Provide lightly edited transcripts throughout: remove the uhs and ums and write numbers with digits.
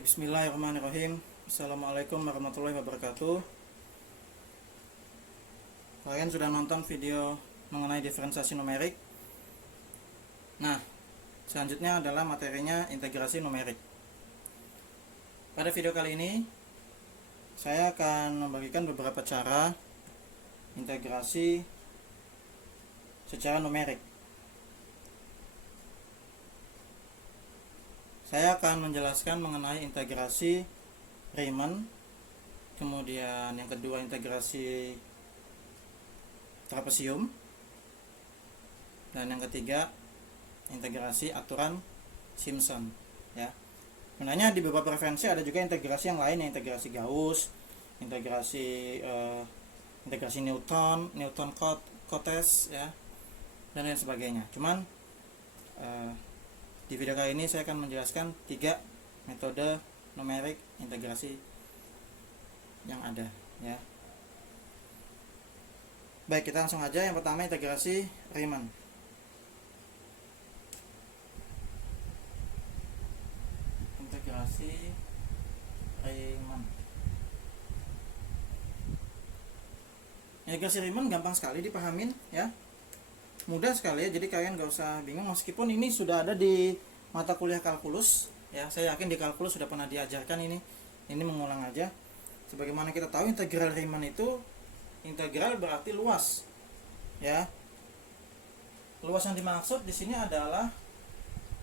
Baik, bismillahirrahmanirrahim. Assalamualaikum warahmatullahi wabarakatuh. Kalian sudah nonton video mengenai diferensiasi numerik. Nah, selanjutnya adalah materinya integrasi numerik. Pada video kali ini, saya akan membagikan beberapa cara integrasi secara numerik. Saya akan menjelaskan mengenai integrasi Riemann, kemudian yang kedua integrasi trapesium, dan yang ketiga integrasi aturan Simpson. Ya, sebenarnya di beberapa referensi ada juga integrasi yang lain, yang integrasi Gauss, integrasi Newton Cotes, ya, dan lain sebagainya. Cuman di video kali ini saya akan menjelaskan 3 metode numerik integrasi yang ada, ya. Baik, kita langsung aja. Yang pertama integrasi Riemann. Integrasi Riemann. Integrasi Riemann gampang sekali dipahamin, ya. Mudah sekali ya, jadi kalian gak usah bingung. Meskipun ini sudah ada di mata kuliah kalkulus, ya, saya yakin di kalkulus sudah pernah diajarkan ini mengulang aja. Sebagaimana kita tahu, integral Riemann itu integral berarti luas, ya. Luas yang dimaksud di sini adalah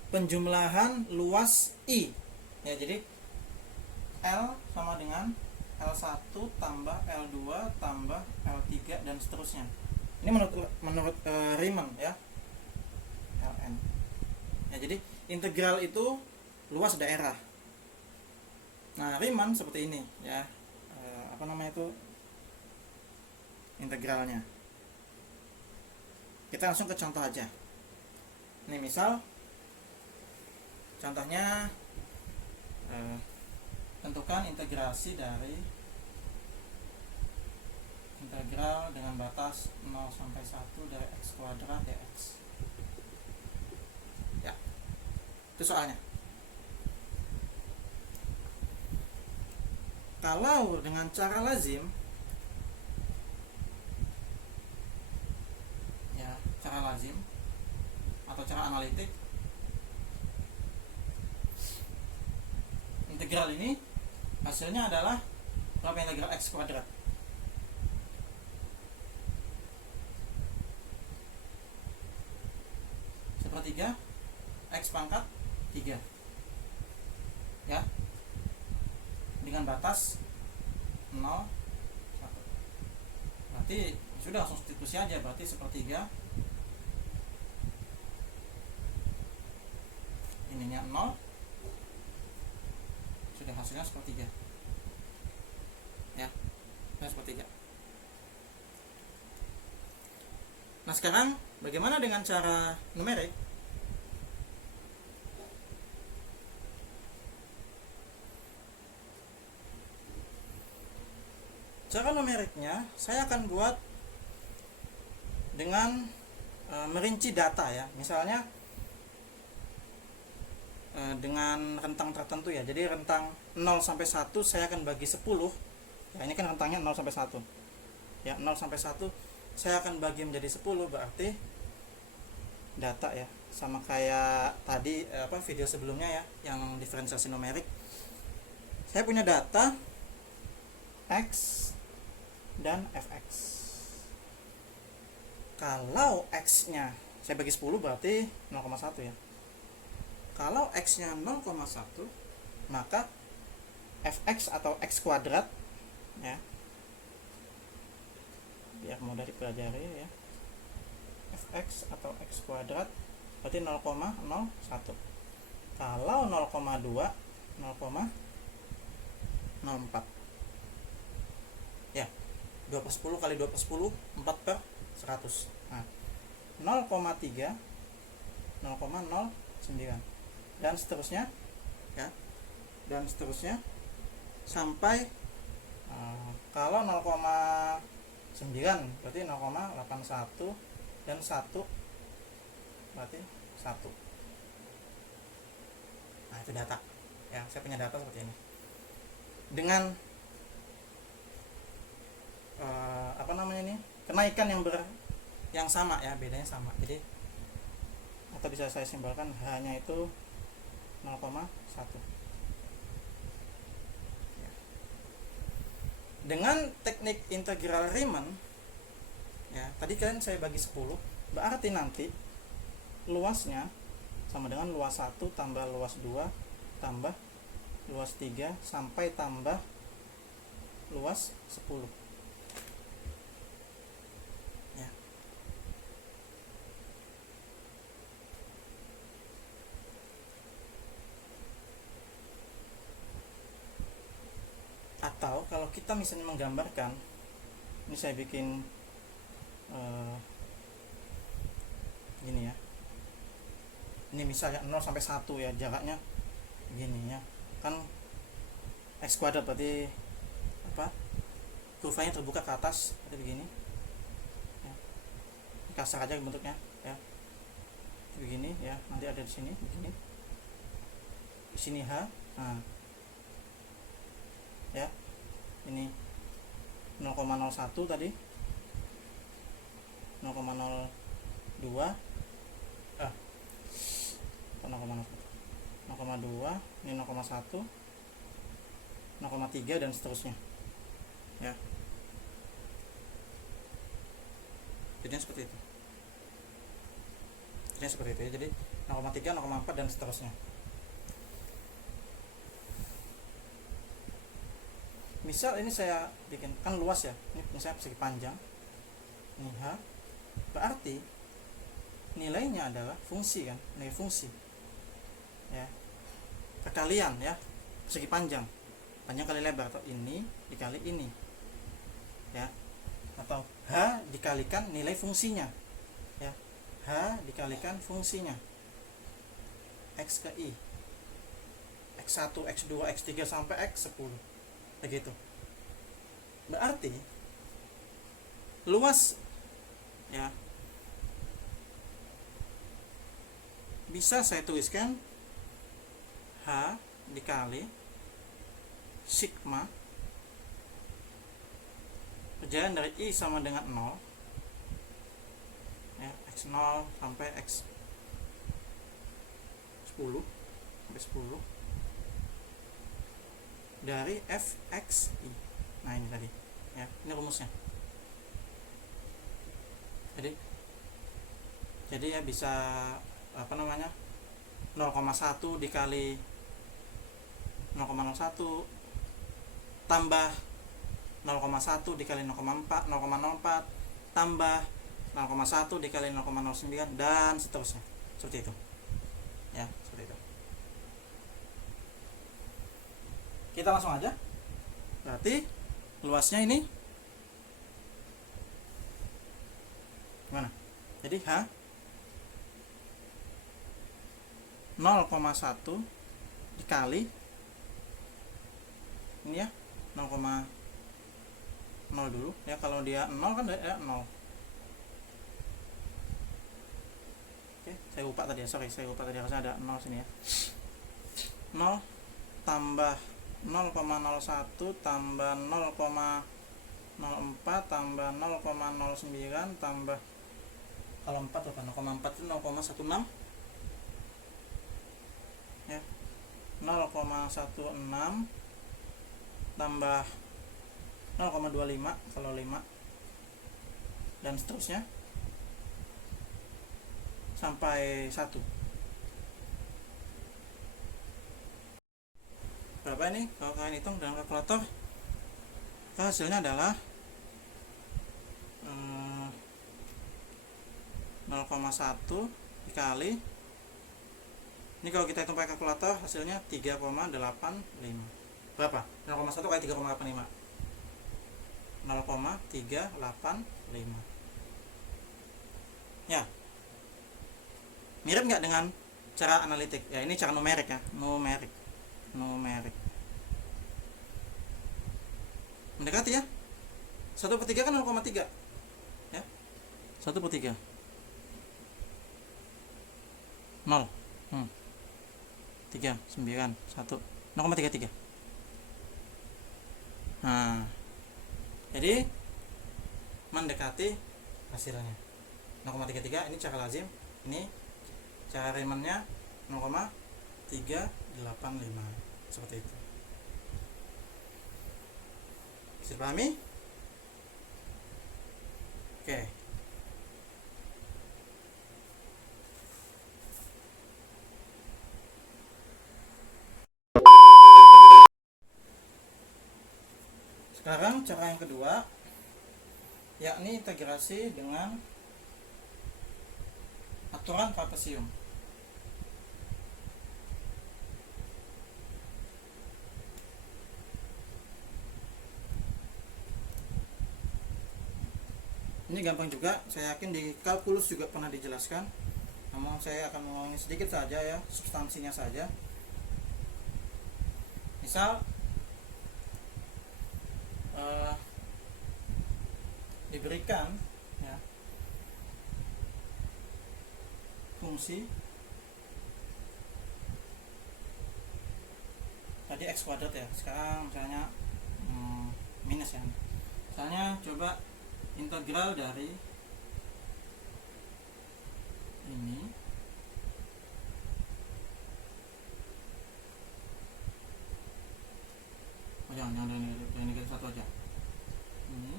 penjumlahan luas I, ya. Jadi L sama dengan L1 tambah L2 tambah L3 dan seterusnya. Ini menurut Riemann, ya, Ln. Ya, jadi integral itu luas daerah. Nah, Riemann seperti ini, ya. Apa namanya itu integralnya? Kita langsung ke contoh aja. Ini misal contohnya, tentukan integrasi dari integral dengan batas 0 sampai 1 dari x kuadrat dx. Ya, itu soalnya. Kalau dengan cara lazim, ya, cara lazim atau cara analitik, integral ini hasilnya adalah berapa? Integral x kuadrat. Sepertiga x pangkat 3, ya, dengan batas 0 1. Berarti sudah langsung substitusi aja, berarti sepertiga ininya 0, sudah hasilnya sepertiga, ya, sepertiga. Nah, sekarang bagaimana dengan cara numerik? Cara numeriknya saya akan buat dengan merinci data, ya. Misalnya dengan rentang tertentu, ya. Jadi rentang 0 sampai 1 saya akan bagi 10. Ya, ini kan rentangnya 0 sampai 1. Ya, 0 sampai 1 saya akan bagi menjadi 10, berarti data, ya, sama kayak tadi video sebelumnya, ya, yang diferensiasi numerik. Saya punya data x dan fx. Kalau x nya saya bagi 10 berarti 0,1, ya. Kalau x nya 0,1, maka fx atau x kuadrat, ya, biar mudah dipelajari, ya, fx atau x kuadrat berarti 0,01. Kalau 0,2 0,04, ya, 2 per 10 kali 2 per 10 4 per 100. Nah, 0,3 0,09 dan seterusnya, ya, dan seterusnya sampai kalau 0,9 berarti 0,81 dan 1 berarti 1. Nah, itu data. ya, saya punya data seperti ini dengan apa namanya ini, kenaikan yang sama ya, bedanya sama. Jadi atau bisa saya simbolkan hanya itu 0,1. Ya. Dengan teknik integral Riemann ya, tadi kan saya bagi 10, berarti nanti luasnya sama dengan luas 1 tambah luas 2 tambah luas 3 sampai tambah luas 10 ya. Atau kalau kita misalnya menggambarkan, ini saya bikin gini ya, ini misalnya 0 sampai 1 ya, jaraknya gini ya, kan x kuadrat berarti apa, kurvanya terbuka ke atas seperti begini ya. Kasar aja bentuknya ya, begini ya, nanti ada di sini begini, di sini h, nah ya, ini 0,01 tadi, 0,02 0,02, ini 0,1, 0,3 dan seterusnya ya. Jadinya seperti itu. Ya. Jadi 0,3, 0,4 dan seterusnya. Misal ini saya bikin, kan luas ya, ini misalnya persegi panjang, ini h, berarti nilainya adalah fungsi kan, nilai fungsi ya, perkalian ya, persegi panjang kali lebar, atau ini dikali ini ya, atau h dikalikan nilai fungsinya ya, h dikalikan fungsinya x ke i, x1, x2, x3 sampai x10 begitu. Berarti luas ya, bisa saya tuliskan h dikali sigma perjalanan dari i sama dengan 0 ya, x0 sampai x10 sampai 10 dari fxi. Nah ini tadi ya, ini rumusnya. Jadi ya bisa apa namanya, 0,1 dikali 0,01 tambah 0,1 dikali 0,04 tambah 0,1 dikali 0,09 dan seterusnya, seperti itu ya, seperti itu. Kita langsung aja. Berarti luasnya ini gimana? Jadi h 0,1 dikali ini ya, 0,0 dulu ya, kalau dia 0 kan ya 0. Oke, saya lupa tadi ya, saya lupa tadi, harusnya ada 0 sini ya. 0 tambah 0,01 tambah 0,04 tambah 0,09 tambah, kalau 4 apa, 0,4 itu 0,16 ya, 0,16 tambah 0,25 kalau 5 dan seterusnya sampai 1. Berapa ini kalau kalian hitung dengan kalkulator? Hasilnya adalah 0,1 dikali, ini kalau kita hitung pakai kalkulator hasilnya 3,85. Berapa? 0,1 kali 3,85, 0,385 ya. Mirip nggak dengan cara analitik ya, ini cara numerik ya, numerik mendekati ya. 1/3 kan 0,3 ya, 1/3 0 3 9 1 0,33. Nah, jadi mendekati hasilnya 0,33. Ini cara lazim, ini cara Riemannnya 0,385, seperti itu. Bisa dipahami? Oke. Sekarang cara yang kedua, yakni integrasi dengan aturan trapesium. Ini gampang juga, saya yakin di kalkulus juga pernah dijelaskan. Namun saya akan mengulangi sedikit saja ya, substansinya saja. Misal diberikan ya, fungsi tadi x kuadrat ya, sekarang misalnya minus ya. Misalnya coba integral dari ini jangan dari negatif 1 aja. Ini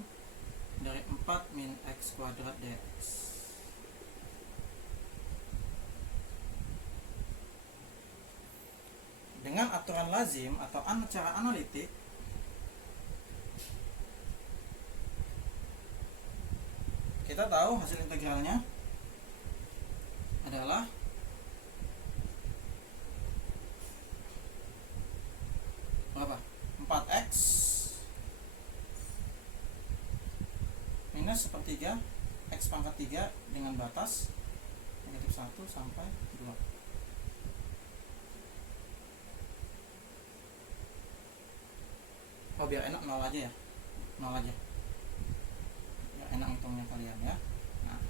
dari 4 min x kuadrat dx. Dengan aturan lazim atau cara analitik, kita tahu hasil integralnya adalah berapa? 4x minus sepertiga x pangkat 3 dengan batas negatif 1 sampai 2. Oh, biar enak 0 aja ya, 0 aja biar enak hitungnya kalian ya. Nah,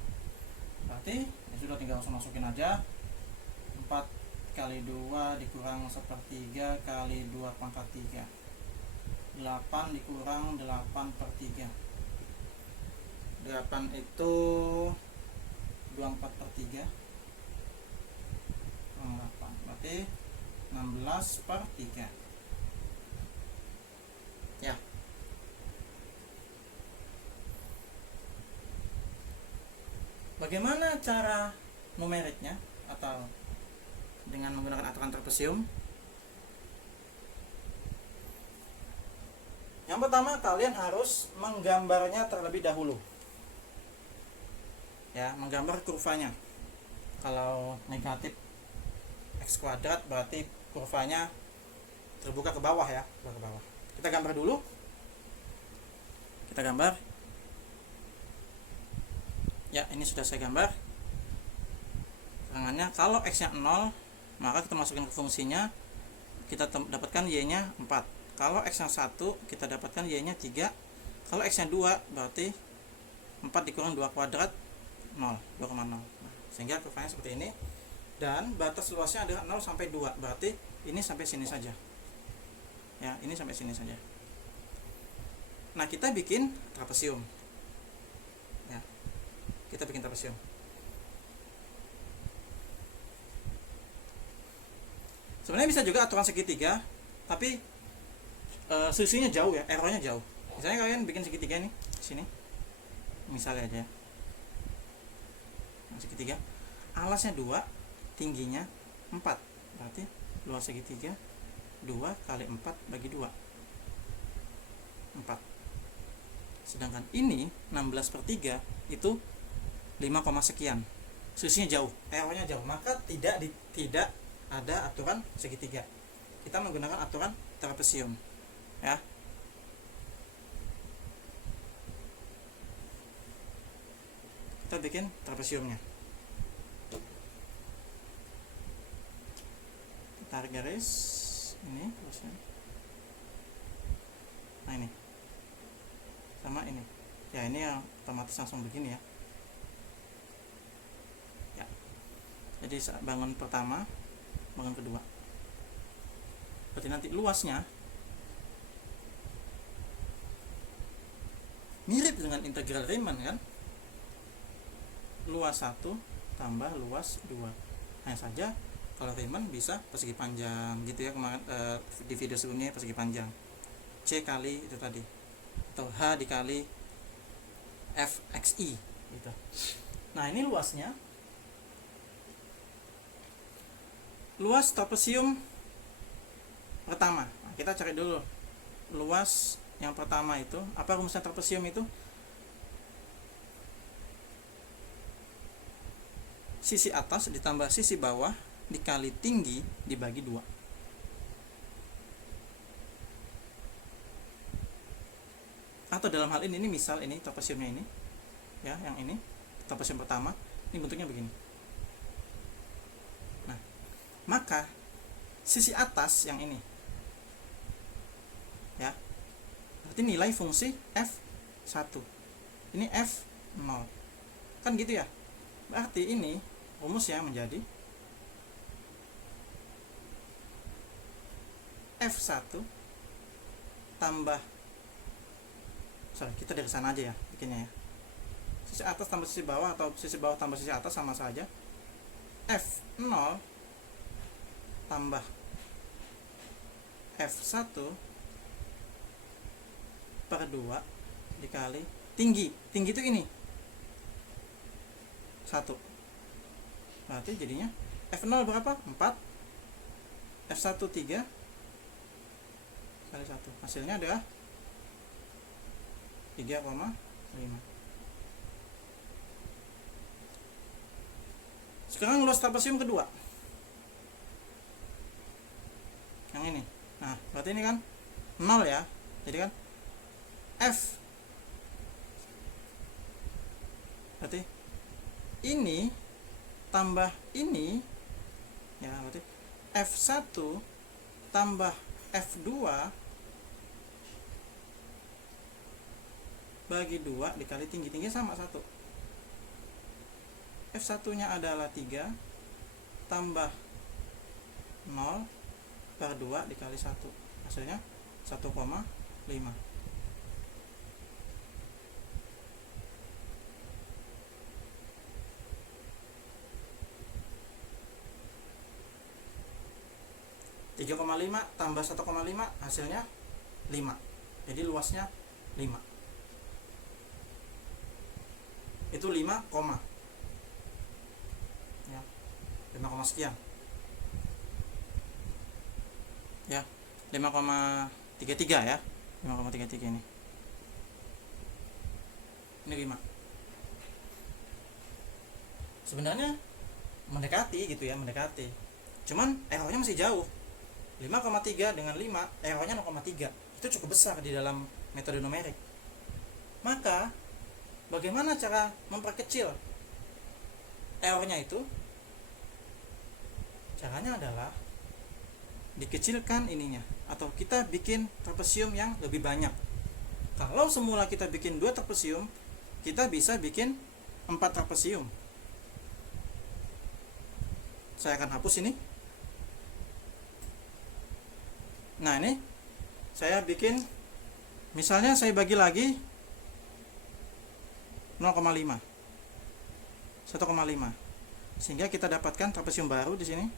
berarti ya sudah, tinggal langsung masukin aja. 4 kali 2 dikurang sepertiga kali 2 pangkat 3, 8 dikurang 8 per 3. 8 itu 24 per 3 8, berarti 16 per 3 ya. Bagaimana cara numeriknya atau dengan menggunakan aturan trapesium? Yang pertama, kalian harus menggambarnya terlebih dahulu ya, menggambar kurvanya. Kalau negatif x kuadrat berarti kurvanya terbuka ke bawah ya, ke bawah. Kita gambar dulu. Kita gambar. Ya, ini sudah saya gambar. Terangannya kalau x-nya 0, maka kita masukkan ke fungsinya, kita dapatkan y-nya 4. Kalau x-nya 1, kita dapatkan y-nya 3. Kalau x-nya 2, berarti 4 dikurang 2 kuadrat 0, 2,0. Sehingga kurvanya seperti ini. Dan batas luasnya adalah 0 sampai 2. Berarti ini sampai sini saja. Ya, ini sampai sini saja. Nah, kita bikin trapesium. Ya. Kita bikin trapesium. Sebenarnya bisa juga aturan segitiga, tapi selisihnya jauh ya, errornya jauh. Misalnya kalian bikin segitiga nih, sini. Misalnya aja. Nah, segitiga. Alasnya 2, tingginya 4. Berarti luas segitiga 2 kali 4 bagi 2, 4. Sedangkan ini 16 per 3 itu 5, sekian. Selisihnya jauh, errornya jauh. Maka tidak ada aturan segitiga. Kita menggunakan aturan trapesium ya. Kita bikin trapesiumnya. Tarik garis ini terusnya. Nah, ini sama ini ya, ini yang otomatis langsung begini ya. Ya, jadi bangun pertama, bangun kedua. Berarti nanti luasnya mirip dengan integral Riemann kan, luas 1 tambah luas 2. Hanya saja kalau Riemann bisa persegi panjang gitu ya, kemarin di video sebelumnya persegi panjang, C kali itu tadi, atau H dikali Fxi gitu. Nah ini luasnya, luas trapesium pertama. Nah, kita cari dulu luas yang pertama itu. Apa rumusnya trapesium itu? Sisi atas ditambah sisi bawah dikali tinggi dibagi 2. Atau dalam hal ini misal ini trapesiumnya ini ya, yang ini trapesium pertama, ini bentuknya begini. Nah, maka sisi atas yang ini ya, berarti nilai fungsi F1, ini F0 kan gitu ya. Berarti ini rumusnya menjadi F1 tambah, kita dari sana aja ya bikinnya ya, sisi atas tambah sisi bawah atau sisi bawah tambah sisi atas sama saja, F0 tambah F1 per 2 dikali tinggi itu ini 1. Berarti jadinya F0 berapa? 4, F1 3 kali 1, hasilnya adalah 3,5. Sekarang luas trapesium kedua yang ini. Nah berarti ini kan 0 ya, jadi kan F, berarti ini tambah ini ya, berarti F1 tambah F2 bagi 2 dikali tinggi sama 1. F1 nya adalah 3 tambah 0 per 2 dikali 1, hasilnya 1,5. Tiga koma 5 tambah 1,5 hasilnya 5. Jadi luasnya 5. Itu 5, ya, 5, sekian ya, 5,33 ya, 5,33 ini 5. Sebenarnya mendekati gitu ya, mendekati, cuman errornya masih jauh. 5,3 dengan 5 errornya 0,3, itu cukup besar di dalam metode numerik. Maka bagaimana cara memperkecil errornya itu? Caranya adalah dikecilkan ininya, atau kita bikin trapesium yang lebih banyak. Kalau semula kita bikin 2 trapesium, kita bisa bikin 4 trapesium. Saya akan hapus ini. Nah ini saya bikin, misalnya saya bagi lagi 0,5, 1,5, sehingga kita dapatkan trapesium baru di sini.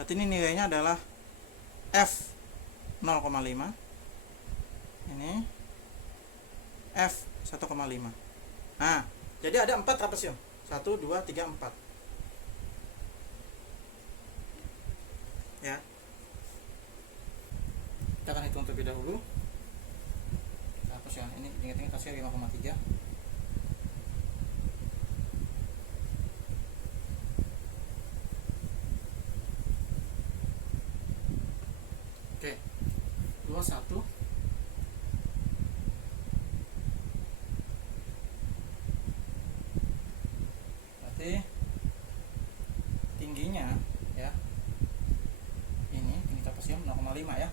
Berarti ini nilainya adalah F 0,5, ini F 1,5. Nah, jadi ada 4 trapesium, 1, 2, 3, 4 ya. Kita akan hitung terlebih dahulu. Hapus ya, ini ingat-ingat hasilnya 5,3. Oke, 21 berarti tingginya ya, ini trapesium 0,5 ya.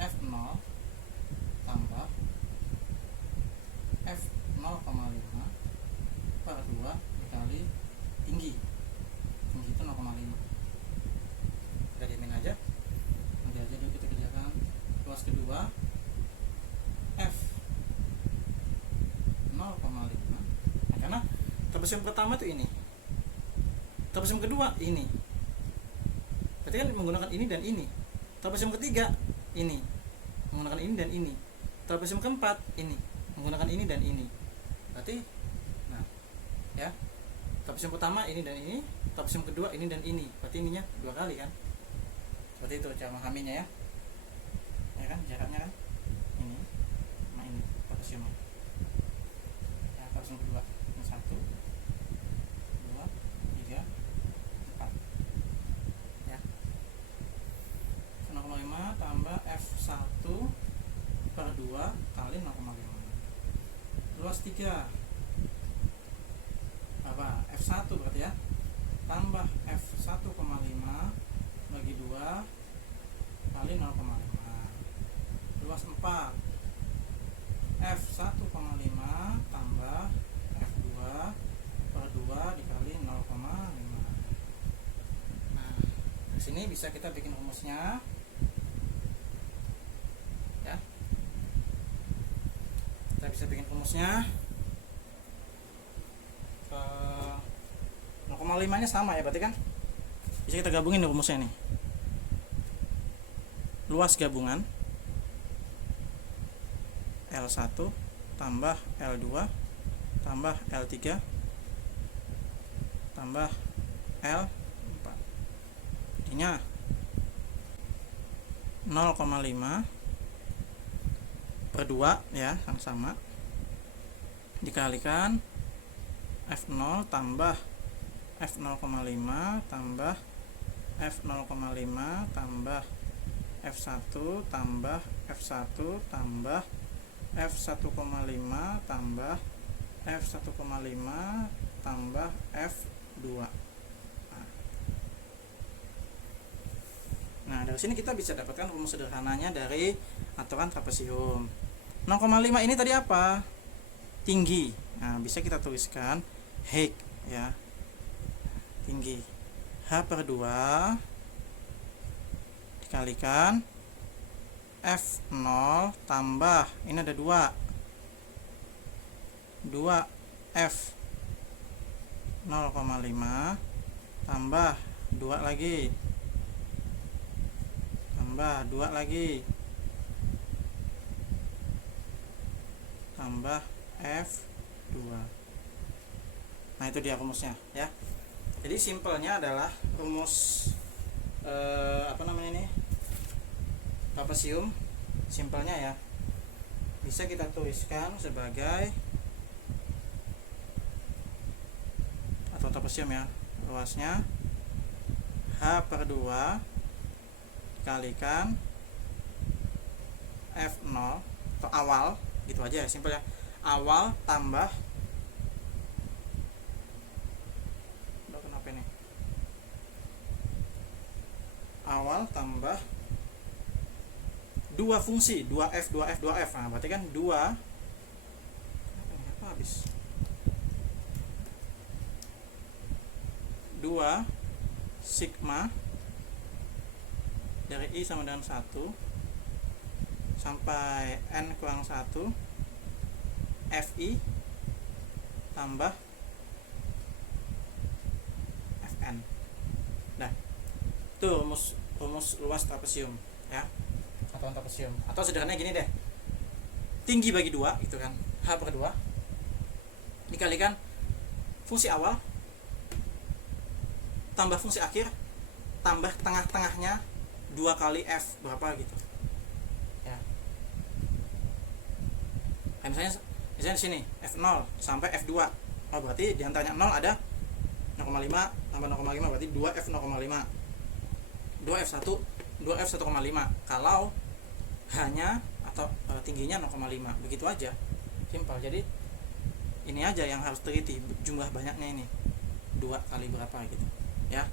F0 tambah F 0,5 per 2 dikali ruas kedua F 0,5. Nah, karena trapesium pertama itu ini, trapesium kedua ini, berarti kan menggunakan ini dan ini. Trapesium ketiga ini menggunakan ini dan ini. Trapesium keempat ini menggunakan ini dan ini. Berarti nah ya, trapesium pertama ini dan ini, trapesium kedua ini dan ini. Berarti ininya 2 kali kan. Seperti itu cara memahaminya ya. Ya kan, jaraknya kan ini sama ini trapesium. Ya, trapesium kedua ini 1 2 3 4 ya. 0,5 tambah F1 per 2 kali 0,5. Luas 3 apa? F1 berarti ya, tambah F1,5 bagi 2 kali 0,5. Luas 4 F1,5 tambah F2 per 2 dikali 0,5. Nah, di sini bisa kita bikin rumusnya ya. Kita bisa bikin rumusnya. 0,5 nya sama ya, berarti kan bisa kita gabungin rumusnya nih. Luas gabungan L1 tambah L2 tambah L3 tambah L4, jadinya 0,5 per 2 ya, sama dikalikan F0 tambah F0,5 tambah F0,5 tambah F1 tambah F1 tambah F1,5 tambah F1,5 tambah F2. Nah, dari sini kita bisa dapatkan rumus sederhananya dari aturan trapesium. 0,5 ini tadi apa? Tinggi. Nah, bisa kita tuliskan height ya. Tinggi. H per 2 dikalikan F0 tambah, ini ada 2 F 0,5 tambah 2 lagi tambah 2 lagi tambah F2. Nah, itu dia rumusnya ya. Jadi simpelnya adalah rumus apa namanya ini, trapesium. Simpelnya ya, bisa kita tuliskan sebagai atau trapesium ya, luasnya H per 2 dikalikan F0 atau awal, gitu aja ya, simpel ya, awal tambah awal tambah 2 fungsi 2F 2F 2F. Nah, berarti kan 2 apa habis 2 sigma dari I sama dengan 1 sampai N kurang 1 FI tambah FN. Nah, itu rumus luas trapesium ya, atau trapesium. Atau sederhananya gini deh, tinggi bagi 2 gitu kan, H per 2 dikalikan fungsi awal tambah fungsi akhir tambah tengah-tengahnya 2 kali F berapa gitu ya. Misalnya di sini F0 sampai F2, berarti diantaranya 0 ada 0,5 tambah 0,5 berarti 2F 0,5, 2F1 2F 1,5 kalau hanya atau tingginya 0,5, begitu aja, simpel. Jadi ini aja yang harus teliti, jumlah banyaknya ini 2 kali berapa gitu ya.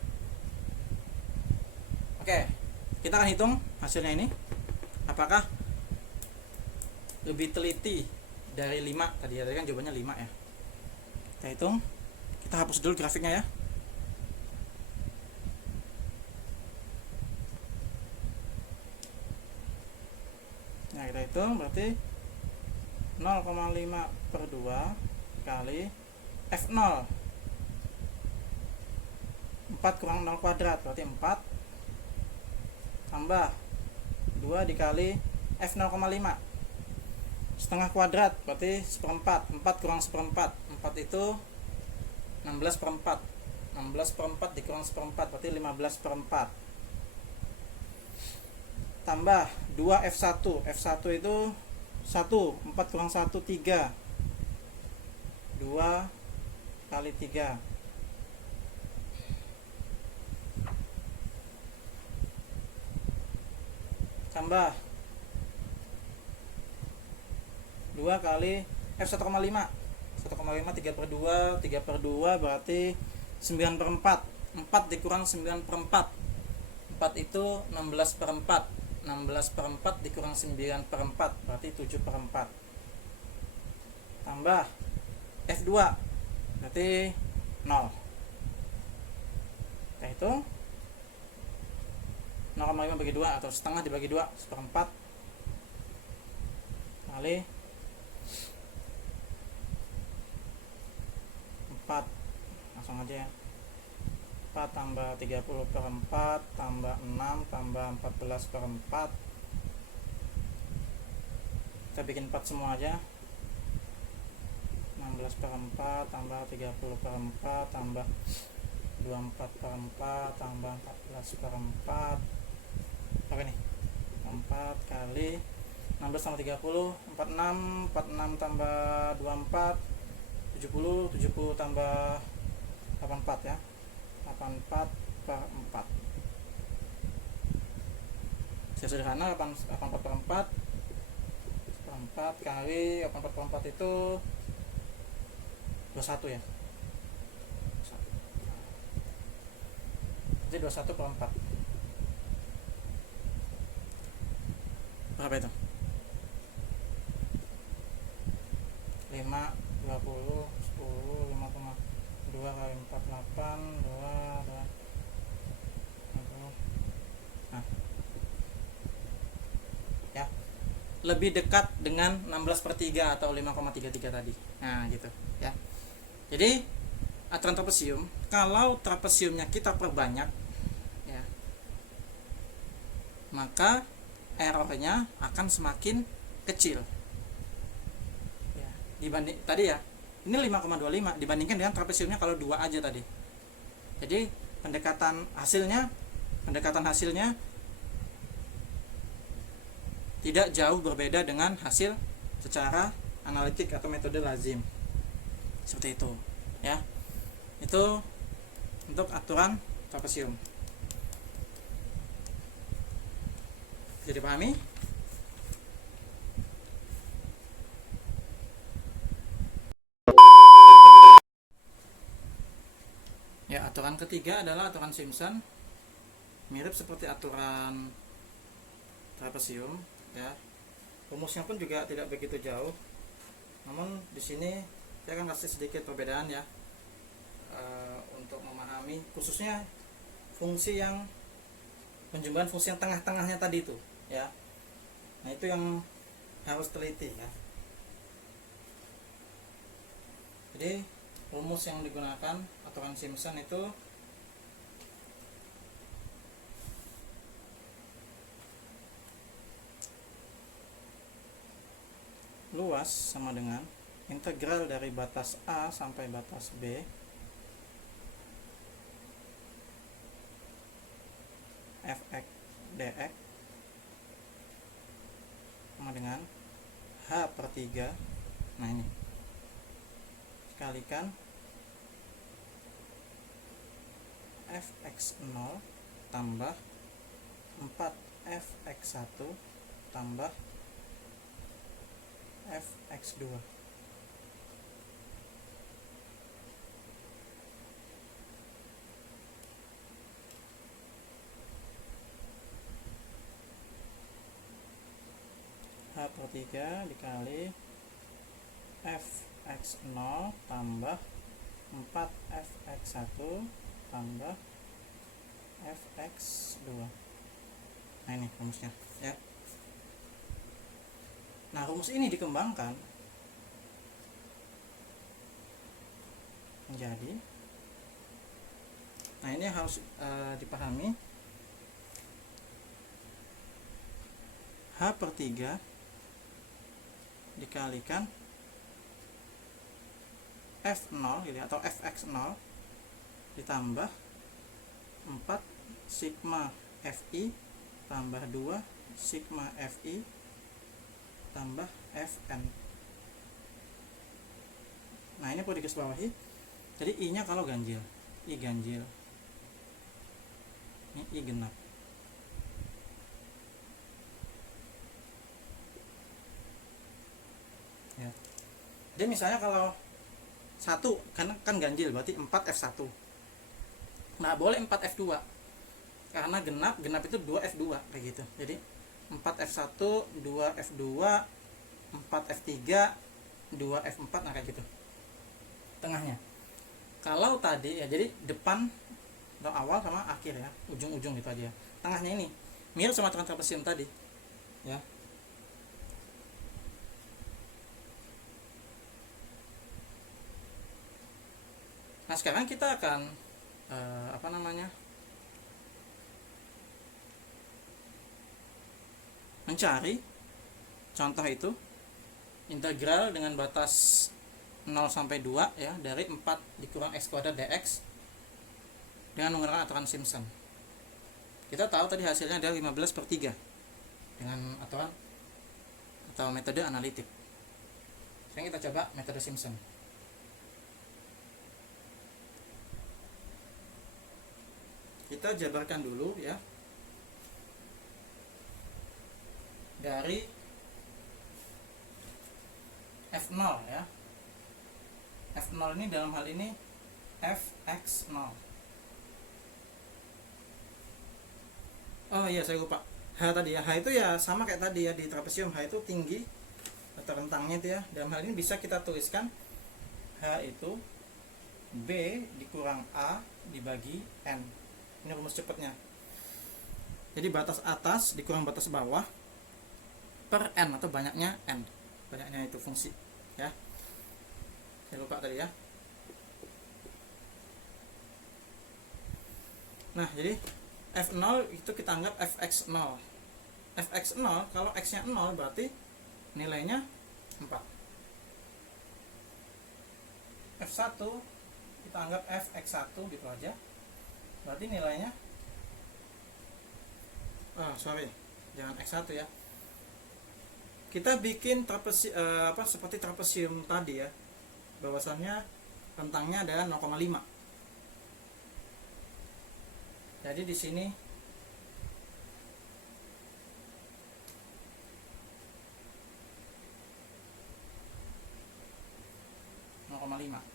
Oke, kita akan hitung hasilnya ini, apakah lebih teliti dari 5 tadi ya. Tadi kan jawabannya 5 ya. Kita hitung, kita hapus dulu grafiknya ya. Nah kita hitung berarti 0,5 per 2 kali F0, 4 kurang 0 kuadrat berarti 4 tambah 2 dikali F 0,5 setengah kuadrat berarti seperempat, 4 kurang seperempat, 4 itu 16 per 4, 16 per 4 dikurang seperempat berarti 15 per 4 tambah 2 F1, F1 itu 1, 4 kurang 1, 3, 2 kali 3 tambah 2 kali F 1,5, 1,5 3 per 2, 3 per 2 berarti 9 per 4, 4 dikurang 9 per 4, 4 itu 16 per 4, 16 per 4 dikurang 9 per 4 berarti 7 per 4 tambah F2 berarti 0. Kita hitung 0,5 bagi 2 atau setengah dibagi 2 seperempat kali 4, langsung aja ya, 4 tambah 30 per 4 tambah 6 tambah 14 per 4, kita bikin 4 semua aja, 16 per 4 tambah 30 per 4 tambah 24 per 4 tambah 14 per 4, oke nih 4 kali 16 tambah 30 46, 46 tambah 24 70, 70 tambah 84 ya, 84 per 4 saya sederhana, 84 per 4 kali 84 per 4 itu 21 ya, jadi 21 per 4 berapa itu? 5, 20, 10, 5,2 kali 4, 8, 2, 2. Nah, ya, lebih dekat dengan 16 per 3 atau 5,33 tadi. Nah, gitu ya. Jadi, aturan trapesium, kalau trapesiumnya kita perbanyak, ya, maka errornya akan semakin kecil. Dibanding tadi ya, ini 5,25 dibandingkan dengan trapesiumnya kalau 2 aja tadi. Jadi pendekatan hasilnya tidak jauh berbeda dengan hasil secara analitik atau metode lazim. Seperti itu ya. Itu untuk aturan trapesium. Jadi pahami? Ya, aturan ketiga adalah aturan Simpson. Mirip seperti aturan trapesium ya. Rumusnya pun juga tidak begitu jauh. Namun di sini saya akan kasih sedikit perbedaan ya. Untuk memahami khususnya fungsi yang penjumlahan fungsi yang tengah-tengahnya tadi itu ya. Nah, itu yang harus teliti ya. Jadi rumus yang digunakan aturan Simpson itu luas sama dengan integral dari batas A sampai batas B fx dx sama dengan H per 3. Nah ini kalikan fx0 tambah 4fx1 tambah fx2. H per 3 dikali fx0 tambah 4fx1 tambah fx2. Nah ini rumusnya ya. Nah, rumus ini dikembangkan menjadi, nah ini harus dipahami, H/3 dikalikan F0 gitu, atau Fx0 ditambah 4 sigma Fi tambah 2 sigma Fi tambah Fn. Nah, ini perlu digarisbawahi. Jadi I nya kalau ganjil, I ganjil, ini I genap. Ya. Jadi misalnya kalau 1 kan ganjil, berarti 4F1. Nah, boleh 4F2 karena genap itu 2F2 kayak gitu. Jadi 4F1, 2F2, 4F3, 2F4, nah kayak gitu tengahnya. Kalau tadi ya, jadi depan atau awal sama akhir ya, ujung-ujung gitu aja. Tengahnya ini mirip sama trapesium tadi ya. Nah, sekarang kita akan mencari contoh itu integral dengan batas 0 sampai 2 ya, dari 4 dikurang x kuadrat dx dengan menggunakan aturan Simpson. Kita tahu tadi hasilnya adalah 15/3 dengan aturan atau metode analitik. Sekarang kita coba metode Simpson. Kita jabarkan dulu ya, dari F0 ya. F0 ini dalam hal ini Fx0. Oh iya, saya lupa. H tadi ya. H itu ya sama kayak tadi ya, di trapesium H itu tinggi atau rentangnya itu ya. Dalam hal ini bisa kita tuliskan H itu B dikurang A dibagi N. Ini rumus cepatnya. Jadi batas atas dikurang batas bawah per N, atau banyaknya N. Banyaknya itu fungsi ya. Saya lupa tadi ya. Nah, jadi F0 itu kita anggap Fx0. Fx0 kalau x nya 0 berarti nilainya 4. F1 kita anggap Fx1 gitu aja, berarti nilainya jangan x1 ya. Kita bikin seperti trapesium tadi ya, bahwasannya rentangnya adalah 0,5. Jadi di sini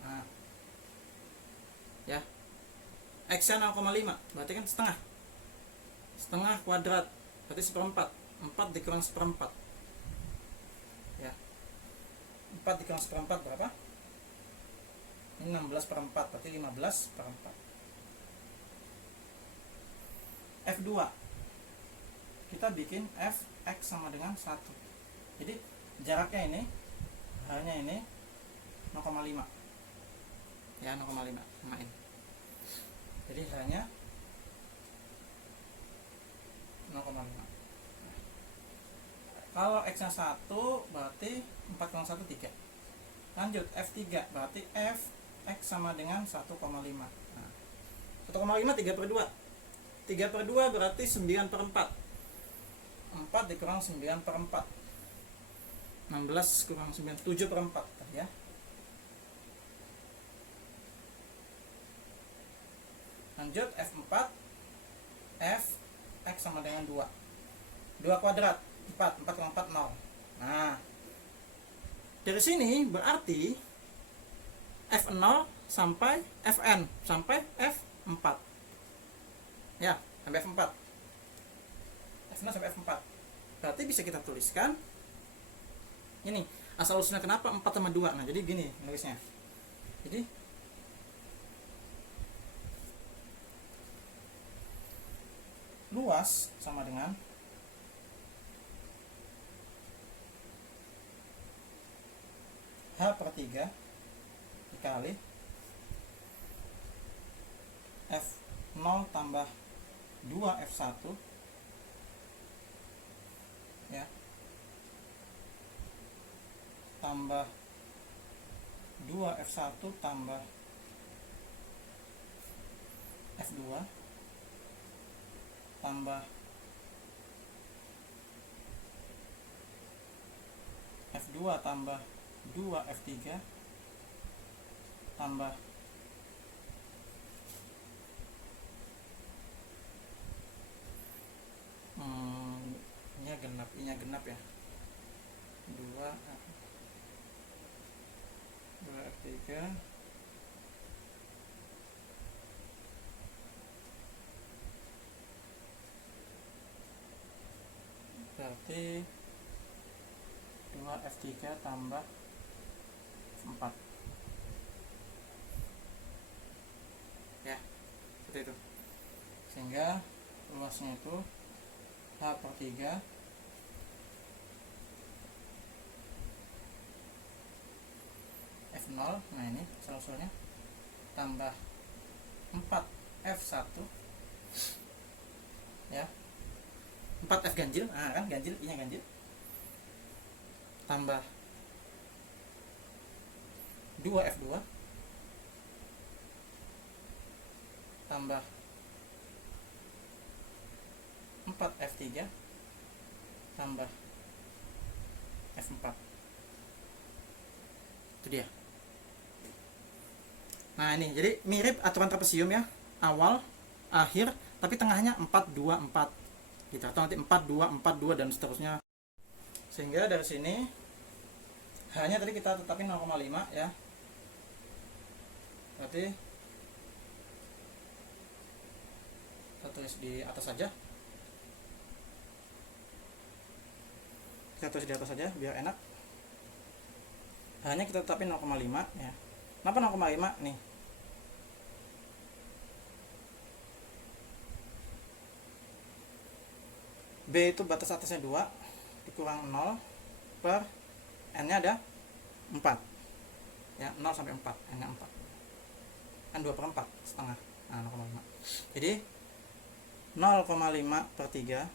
nah, ya, x-nya 0,5 berarti kan setengah kuadrat, berarti 1/4. 4 dikurang 1/4 ya. 4 dikurang 1/4 berapa? Ini 16/4, berarti 15/4. F2 kita bikin Fx sama dengan 1. Jadi jaraknya ini, hanya ini 0,5 ya, 0,5 main. Jadi hanya 0,5. Kalau x nya 1 berarti 4 kurang 1 3. Lanjut F3 berarti Fx sama dengan 1,5. Nah, 1,5 3/2. 3/2 berarti 9/4. 4 dikurang 9/4. 16 kurang 9, 7/4 ya. Lanjut F4, Fx sama dengan 2. 2 kuadrat 4, 4 kurang 4 0. Nah, dari sini berarti F0 sampai Fn sampai F4 ya, sampai F4. F0 sampai F4 berarti bisa kita tuliskan ini asal usulnya kenapa 4 sama 2. Nah, jadi gini nulisnya. Jadi luas sama dengan H/3 dikali F0 tambah 2F1 ya, tambah 2F1 tambah F2 tambah F2 tambah 2F3 tambah ini genap ya, 2F3 berarti 2F3 tambah F4 ya, seperti itu. Sehingga luasnya itu H/3 F0, nah ini asal-usulnya, tambah 4F1 ya, 4F ganjil, nah kan ganjil, ini ganjil, tambah 2F2 tambah 4F3 tambah F4. Itu dia. Nah ini jadi mirip aturan trapesium ya, awal, akhir, tapi tengahnya 4 2 4 gitu, atau nanti 4 2 4 2 dan seterusnya. Sehingga dari sini hanya tadi kita tetapin 0,5 ya, berarti kita tulis di atas saja, biar enak. Hanya kita tetapin 0,5 ya. Kenapa 0,5 nih? B itu batas atasnya 2 dikurang 0 per N nya ada 4 ya, 0 sampai 4, N nya 4 kan 2/4 setengah, nah 0,5. Jadi 0,5 per 3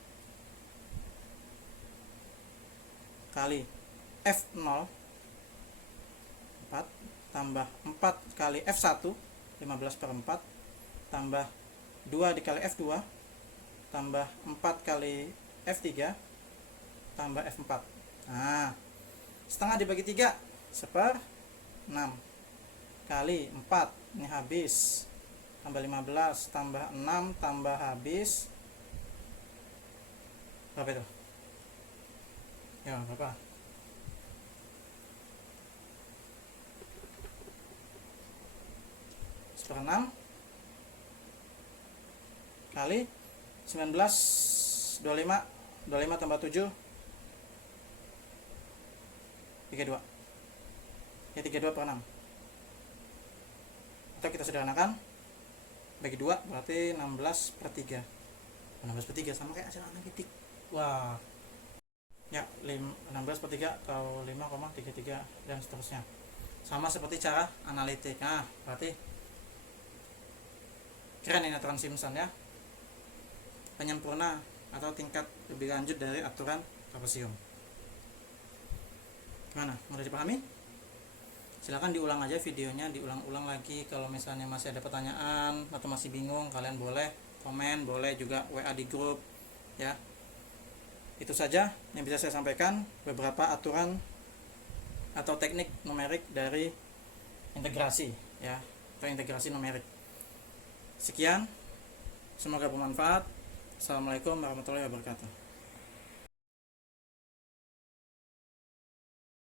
kali F0 4 tambah 4 kali F1 15/4 tambah 2 dikali F2 tambah 4 kali F3 tambah F4. Nah, setengah dibagi 3 1/6 kali 4, ini habis, tambah 15 tambah 6 tambah habis berapa itu? Ya, berapa? Seper 6 kali 19 25 tambah 7 32 ya, 32/6. Atau kita sederhanakan bagi 2 berarti 16/3. 16/3 sama kayak hasil analitik. Wah ya, 16/3 atau 5,33 dan seterusnya, sama seperti cara analitik. Nah berarti keren ini aturan Simpson ya, penyempurna atau tingkat lebih lanjut dari aturan trapesium. Gimana, mudah dipahami? Silahkan diulang aja videonya, diulang-ulang lagi. Kalau misalnya masih ada pertanyaan atau masih bingung, kalian boleh komen, boleh juga WA di grup ya. Itu saja yang bisa saya sampaikan, beberapa aturan atau teknik numerik dari integrasi ya, atau integrasi numerik. Sekian, semoga bermanfaat. Assalamualaikum warahmatullahi wabarakatuh.